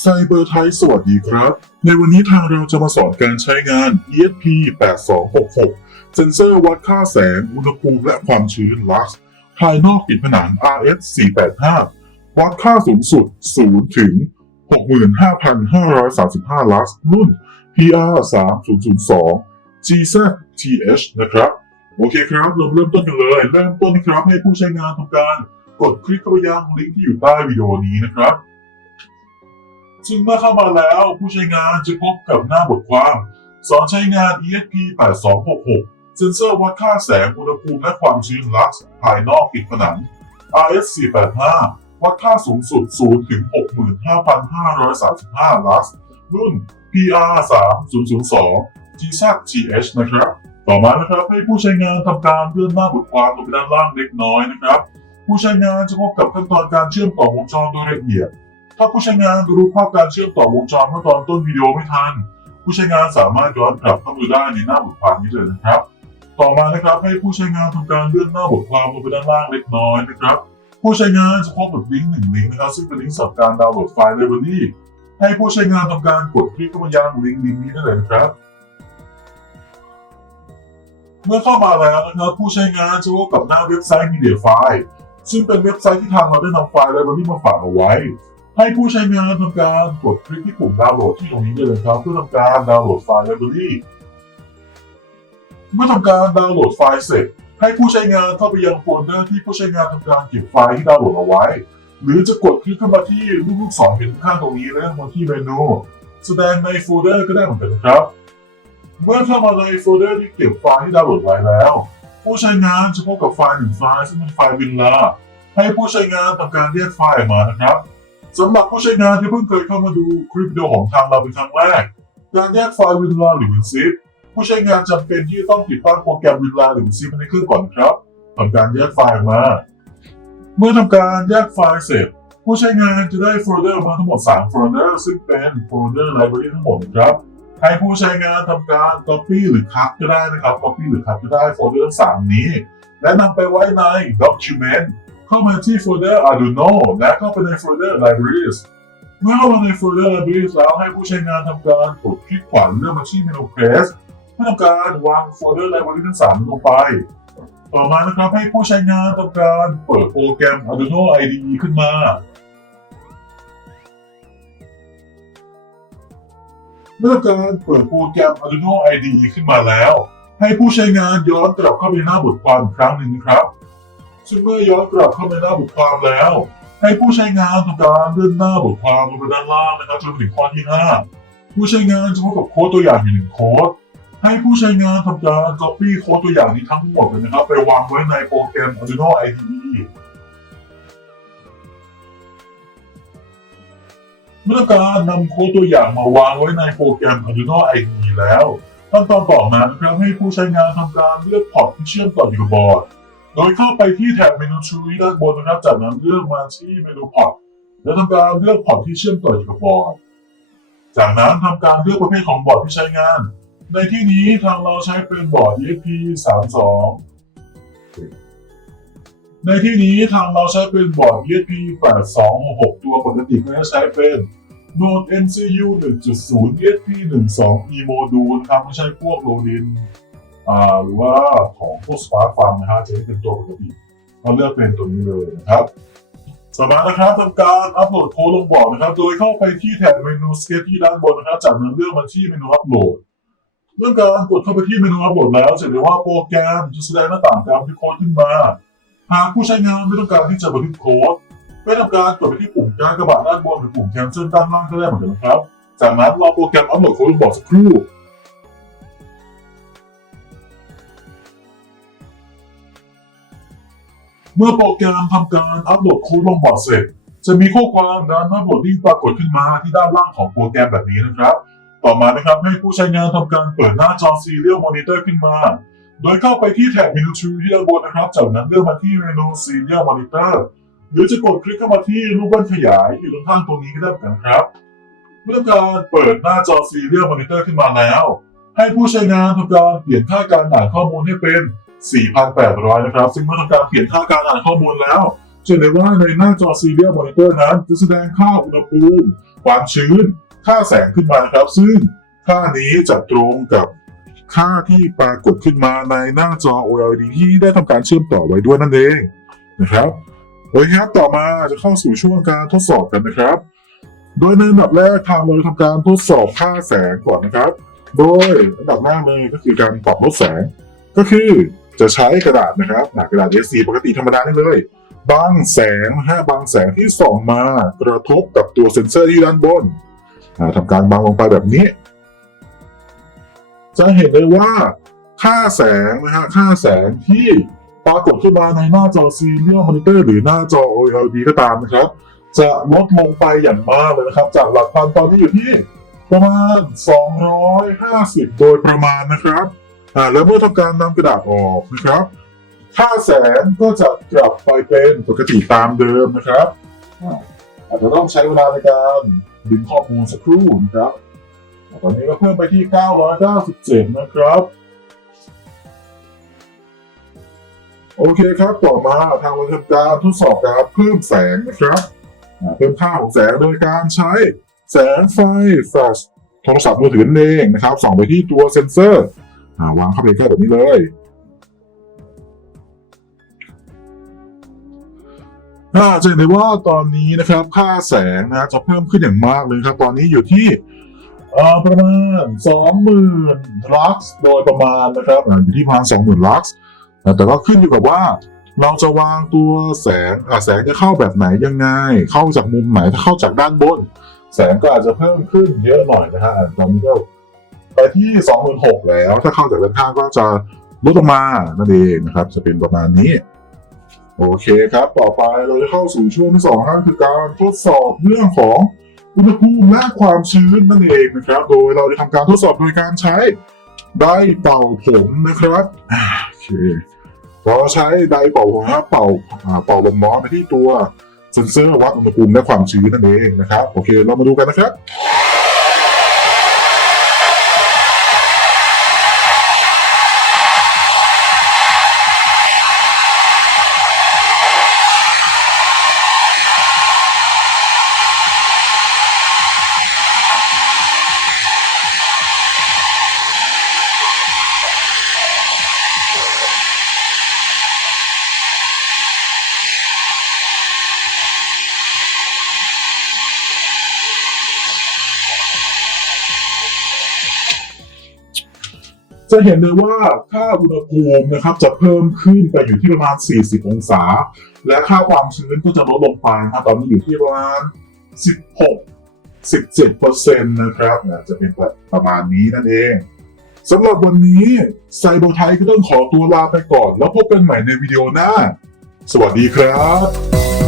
ไซเบอร์ไทยสวัสดีครับ ในวันนี้ทางเราจะมาสอนการใช้งาน ESP 8266 เซ็นเซอร์วัดค่าแสง อุณหภูมิและความชื้น LUX ภายนอกปิดผนัง RS 485วัดค่าสูงสุด 0 ถึง 65,535ลักซ์รุ่น PR 3002 GZ TH นะครับ โอเคครับ เราเริ่มต้นกันเลย เริ่มต้นนะครับให้ผู้ใช้งานทำการ กดคลิกเข้าไปยังลิงก์ที่อยู่ใต้วิดีโอนี้นะครับ ซึ่งเมื่อเข้ามาแล้วผู้ใช้งานจะพบกับหน้าบทความสอนใช้งาน ESP 8266 เซ็นเซอร์วัดค่าแสงอุณหภูมิและความชื้นลักซ์ภายนอกปิดผนัง RS 485วัดค่าสูงสุด 0 ถึง 65,535 ลักซ์รุ่น PR 3002 GZ TH นะครับ ต่อมานะครับให้ผู้ใช้งานทำการเลื่อนหน้าบทความลงไปด้านล่างเล็กน้อยนะครับ ผู้ใช้งานจะพบกับขั้นตอนการเชื่อมต่อวงจรโดยละเอียด ถ้าผู้ใช้งานรู้ภาพการเชื่อมต่อวงจรเมื่อตอนต้นวิดีโอไม่ทัน ผู้ใช้งานสามารถย้อนกลับเข้าดูได้ในหน้าบทความนี้เลยนะครับ ต่อมานะครับให้ผู้ใช้งานทำการเลื่อนหน้าบทความลงไปด้านล่างเล็กน้อยนะครับ ผู้ใช้งานจะพบกับลิงก์หนึ่งลิงก์นะครับซึ่งเป็นลิงก์สำหรับการดาวน์โหลดไฟล์ library ให้ผู้ใช้งานทำการกดคลิกเข้ามายังลิงก์ลิงก์นี้ได้เลยนะครับเมื่อเข้ามาแล้วนะครับผู้ใช้งานจะพบกับหน้าเว็บไซต์ Media File ซึ่งเป็นเว็บไซต์ที่ทางเราได้นำไฟล์ library มาฝากเอาไว้ ให้ผู้ใช้งานทำการกดคลิกที่ปุ่มดาวน์โหลดที่ตรงนี้ได้เลยครับ เพื่อทำการดาวน์โหลดไฟล์ library เมื่อทำการดาวน์โหลดไฟล์เสร็จ ให้ผู้ใช้งานเข้าไปยังโฟลเดอร์ที่ผู้ใช้งานทำการเก็บไฟล์ที่ดาวน์โหลดเอาไว้ หรือจะกดคลิกเข้ามาที่รูปลูกศรเห็นข้างตรงนี้แล้วมาที่เมนูแสดงในโฟลเดอร์ก็ได้เหมือนกันนะครับ เมื่อเข้ามาในโฟลเดอร์ที่เก็บไฟล์ที่ดาวน์โหลดไว้แล้ว ผู้ใช้งานจะพบกับไฟล์หนึ่งไฟล์ซึ่งเป็นไฟล์วินลาให้ผู้ใช้งานทำการเรียกไฟล์มานะครับ สำหรับผู้ใช้งานที่เพิ่งเคยเข้ามาดูคลิปวิดีโอของทางเราเป็นครั้งแรก การแยกไฟล์วินลาหรือวินซิปผู้ใช้งานจำเป็นที่จะต้องติดตั้งโปรแกรมวินลาหรือวินซิปในเครื่องก่อนครับทำการแยกไฟล์มา เมื่อทำการแยกไฟล์เสร็จ ผู้ใช้งานจะได้โฟลเดอร์มาทั้งหมด 3 โฟลเดอร์ ซึ่งเป็นโฟลเดอร์ library ทั้งหมดครับให้ผู้ใช้งานทำการ copy หรือ cut ก็ได้นะครับ copy หรือ cut ก็ได้โฟลเดอร์ทั้งสามนี้ และนำไปไว้ใน document เข้ามาที่โฟลเดอร์ Arduino และเข้าไปในโฟลเดอร์ libraries เมื่อเข้ามาในโฟลเดอร์ libraries แล้วให้ผู้ใช้งานทำการกดคลิกขวาเลือกมาที่เมนู press เพื่อทำการวางโฟลเดอร์ library ทั้งสามลงไปต่อมานะครับให้ผู้ใช้งานทำการเปิดโปรแกรม Arduino IDE ขึ้นมา เมื่อการเปิดโปรแกรม Arduino IDE ขึ้นมาแล้ว ให้ผู้ใช้งานย้อนกลับเข้าไปหน้าบทความอีกครั้งหนึ่งนะครับ ซึ่งเมื่อย้อนกลับเข้าไปหน้าบทความแล้ว ให้ผู้ใช้งานทำการเลื่อนหน้าบทความลงไปด้านล่างนะครับจนไปถึงข้อที่ 5 ผู้ใช้งานจะพบกับโค้ดตัวอย่างอยู่หนึ่งโค้ดให้ผู้ใช้งานทำการ copy โค้ดตัวอย่างนี้ทั้งหมดเลยนะครับ ไปวางไว้ในโปรแกรม Arduino IDE เมื่อการนำโค้ดตัวอย่างมาวางไว้ในโปรแกรม Arduino IDE แล้วขั้นตอนต่อมานะครับให้ผู้ใช้งานทำการเลือกพอร์ตที่เชื่อมต่ออยู่กับบอร์ด โดยเข้าไปที่แถบเมนูชูวีด้านบนนะครับ จากนั้นเลือกมาที่เมนูพอร์ตและทำการเลือกพอร์ตที่เชื่อมต่ออยู่กับบอร์ดจากนั้นทำการเลือกประเภทของบอร์ดที่ใช้งาน ในที่นี้ทางเราใช้เป็นบอร์ด ESP 32ในที่นี้ทางเราใช้เป็นบอร์ด ESP 8266ตัวปกติก็จะใช้เป็น Node MCU 1.0 ESP 12 E Module ครับไม่ใช่พวกโลดิน หรือว่าของพวก Spark Farm นะฮะจะเป็นตัวปกติเราเลือกเป็นตัวนี้เลยนะครับต่อมานะครับทำการอัปโหลดโค้ดลงบอร์ดนะครับ โดยเข้าไปที่แถบเมนู Sketch ที่ด้านบนนะครับ จากนั้นเลือกมาที่เมนูอัปโหลดเมื่อการกดเข้าไปที่เมนูอัปโหลดแล้วจะเห็นว่าโปรแกรมจะแสดงหน้าต่างการบันทึกโค้ดขึ้นมา หากผู้ใช้งานไม่ต้องการที่จะบันทึกโค้ดไม่ทำการกดไปที่ปุ่มการกระบาดด้านบนหรือปุ่ม cancel ด้านล่างก็ได้เหมือนกันนะครับ จากนั้นรอโปรแกรมอัปโหลดโค้ดลงบอร์ดสักครู่ เมื่อโปรแกรมทำการอัปโหลดโค้ดลงบอร์ดเสร็จ จะมีข้อความด้านหน้าบทที่ปรากฏขึ้นมาที่ด้านล่างของโปรแกรมแบบนี้นะครับ ต่อมานะครับให้ผู้ใช้งานทำการเปิดหน้าจอ Serial Monitor ขึ้นมา โดยเข้าไปที่แถบเมนูชูที่ด้านบนนะครับ จากนั้นเลือกมาที่เมนู Serial Monitor หรือจะกดคลิกเข้ามาที่รูปแว่นขยายอยู่ตรงข้างตรงนี้ก็ได้เหมือนกันครับเมื่อการเปิดหน้าจอ Serial Monitor ขึ้นมาแล้ว ให้ผู้ใช้งานทำการเปลี่ยนค่าการอ่านข้อมูลให้เป็น 4,800 นะครับ ซึ่งเมื่อทำการเปลี่ยนค่าการอ่านข้อมูลแล้วจะเห็นได้ว่าในหน้าจอ Serial Monitor นั้นจะแสดงค่าอุณหภูมิ ความชื้น ค่าแสงขึ้นมานะครับ ซึ่งค่านี้จะตรงกับค่าที่ปรากฏขึ้นมาในหน้าจอ OLED ที่ได้ทำการเชื่อมต่อไว้ด้วยนั่นเองนะครับโอเคครับต่อมาจะเข้าสู่ช่วงการทดสอบกันนะครับ โดยในอันดับแรกทางเราจะทำการทดสอบค่าแสงก่อนนะครับ โดยอันดับแรกเลยก็คือการปรับลดแสง ก็คือ จะใช้กระดาษนะครับหนากระดาษ A4 ปกติธรรมดาได้เลยบังแสงนะฮะบังแสงที่ส่องมากระทบกับตัวเซ็นเซอร์ที่ด้านบนทำการบังลงไปแบบนี้ จะเห็นได้ว่าค่าแสงนะฮะค่าแสงที่ปรากฏขึ้นมาในหน้าจอ Serial Monitor หรือหน้าจอ OLED ก็ตามนะครับ จะลดลงไปอย่างมากเลยนะครับ จากหลักพันตอนนี้อยู่ที่ประมาณ 250 โดยประมาณนะครับ อ่าแล้วเมื่อทำการนำกระดาษออกนะครับค่าแสงก็จะกลับไปเป็นปกติตามเดิมนะครับอ่าจจะต้องใช้เวลาในการดึงข้อมูลสักครู่นะครับตอนนี้ก็เพิ่มไปที่ 997 นะครับ โอเคครับ ต่อมาทางเราทำการทดสอบการเพิ่มแสงนะครับเพิ่มค่าของแสงโดยการใช้แสงไฟแฟลชโทรศัพท์มือถือนั่นเองนะครับส่องไปที่ตัวเซ็นเซอร์ อ่าวางเข้าไปใกล้แบบนี้เลย อ่าจะเห็นได้ว่าตอนนี้นะครับ ค่าแสงนะจะเพิ่มขึ้นอย่างมากเลยครับ ตอนนี้อยู่ที่ประมาณสองหมื่นลักซ์โดยประมาณนะครับอยู่ที่ประมาณสองหมื่นลักซ์แต่ก็ขึ้นอยู่กับว่า เราจะวางตัวแสงแสงจะเข้าแบบไหนยังไง เข้าจากมุมไหนถ้าเข้าจากด้านบน แสงก็อาจจะเพิ่มขึ้นเยอะหน่อยนะฮะตอนนี้ก็ ที่สองหมื่นหกแล้ว ถ้าเข้าจากด้านข้างก็จะลดลงมานั่นเองนะครับ จะเป็นประมาณนี้ โอเคครับ ต่อไปเราจะเข้าสู่ช่วงที่สองครับคือการทดสอบเรื่องของอุณหภูมิและความชื้นนั่นเองนะครับ โดยเราจะทำการทดสอบโดยการใช้ไดเป่าผมนะครับโอเคเราใช้ไดเป่าผมนะเป่าอ่าเป่าลมร้อนไปที่ตัวเซ็นเซอร์วัดอุณหภูมิและความชื้นนั่นเองนะครับ โอเค เรามาดูกันนะครับ จะเห็นเลยว่าค่าอุณหภูมินะครับจะเพิ่มขึ้นไปอยู่ที่ประมาณ 40 องศา และค่าความชื้นก็จะลดลงไปนะครับตอนนี้อยู่ที่ประมาณ 16 17เปอร์เซ็นต์นะครับจะเป็นแบบประมาณนี้นั่นเองสำหรับวันนี้ไซโบไทยก็ต้องขอตัวลาไปก่อน แล้วพบกันใหม่ในวิดีโอหน้า สวัสดีครับ